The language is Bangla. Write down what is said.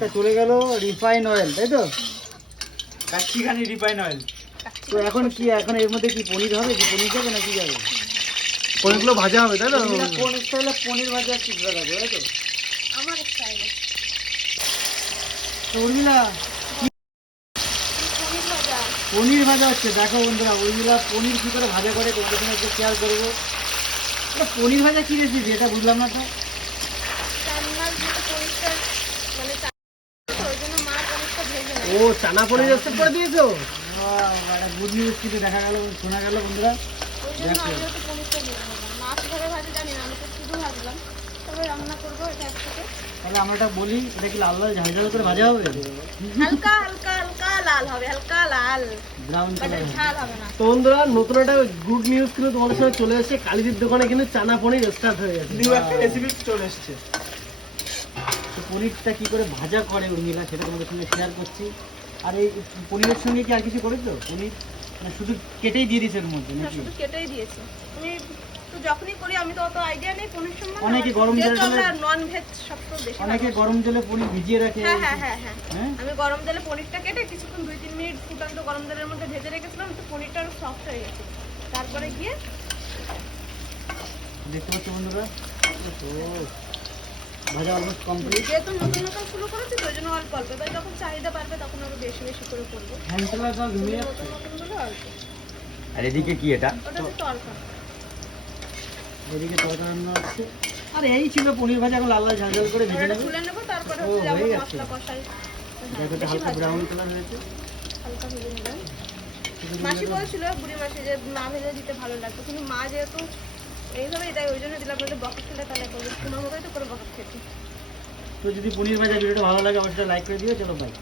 তেলটা চলে গেল রিফাইন অয়েল তাই তো? কাচ্চিখানি রিফাইন অয়েল। তো এখন কি এখন এর মধ্যে কি পনির হবে? কি পনির যাবে না কি যাবে? পনিরগুলো ভাজা হবে তাই না কোন স্টাইলে পনির ভাজা শিখবে থাকবে তাই তো? আমার স্টাইলে। তো উর্মিলা পনির ভাজা। হচ্ছে দেখো বন্ধুরা উর্মিলা পনির কি করে ভাজা করে তোমাদের সঙ্গে একটু শেয়ার করব। পনির ভাজা কি রেসিপি এটা বুঝলাম না তো রান্নার যেটা পনিরটা মানে চা- ওই জন্য মা পনিরটা ভেজে নেয় ও করে দিয়েছ? গুড নিউজ কিছু দেখা গেল শোনা গেল বন্ধুরা তাহলে আমরা এটা বলি এটা কি লাল লাল ঝাল ঝাল করে ভাজা হবে? হালকা হালকা হালকা লাল হবে হালকা লাল। ব্রাউন কালার ঝাল হবে না। তো বন্ধুরা নতুন একটা গুড নিউজ কিন্তু তোমাদের সঙ্গে চলে এসেছে। কালিদির দোকানে কিন্তু চানা পনির স্টার্ট হয়ে গেছে। নিউ একটা রেসিপি চলে এসছে। তো পনিরটা কি করে ভাজা করে উর্মিলা সেটা তোমাদের সঙ্গে শেয়ার করছি। আর এই পনিরের সঙ্গে কি আর কিছু করেছ? পনির? না শুধু কেটেই দিয়ে দিয়েছে এর মধ্যে নাকি? শুধু কেটেই দিয়েছি। আমি তো যখনই করি আমি তো অত আইডিয়া নেই পনির সম্বন্ধে। অনেকে গরম জলে আমরা নন ভেজ সব বেশি অনেকে গরম জলে পনির ভিজিয়ে রাখে। হ্যাঁ হ্যাঁ হ্যাঁ আমি গরম জলে পনিরটা কেটে কিছুক্ষণ দুই তিন মিনিট ফুটান্ত গরম জলের মধ্যে ভেজে রেখেছিলাম তো পনিরটা আরও সফট হয়ে গেছে। তারপরে গিয়ে দেখতে পাচ্ছ বন্ধুরা? তো ভাজা অলমোস্ট কমপ্লিট যেহেতু নতুন নতুন শুরু করেছি তো জন্য অল্প অল্প এবার যখন চাহিদা বাড়বে তখন আরও বেশি বেশি করে করব হ্যান্ডেলা তো ঘুমিয়ে যাচ্ছে। আর এদিকে কি এটা? ওটা তো তরকা এদিকে তরকারি রান্না হচ্ছে। আর এই ছিল পনির ভাজা এখন লাল লাল ঝাল ঝাল করে ভেজে ওটা তুলে নেব তারপরে হচ্ছে যেমন মশলা কষাই। দেখো হালকা ব্রাউন কালার হয়েছে। হালকা ভেজে নিলাম মাসি বলছিল বুড়ি মাসি যে না ভেজে দিতে ভালো লাগবে। কিন্তু মা যেহেতু এইভাবেই ওই জন্য দিলাম খেলে তো খেতে তো যদি পনির ভাজা ভিডিওটা ভালো লাগে, অবশ্যই লাইক করে দিও, চলো বাই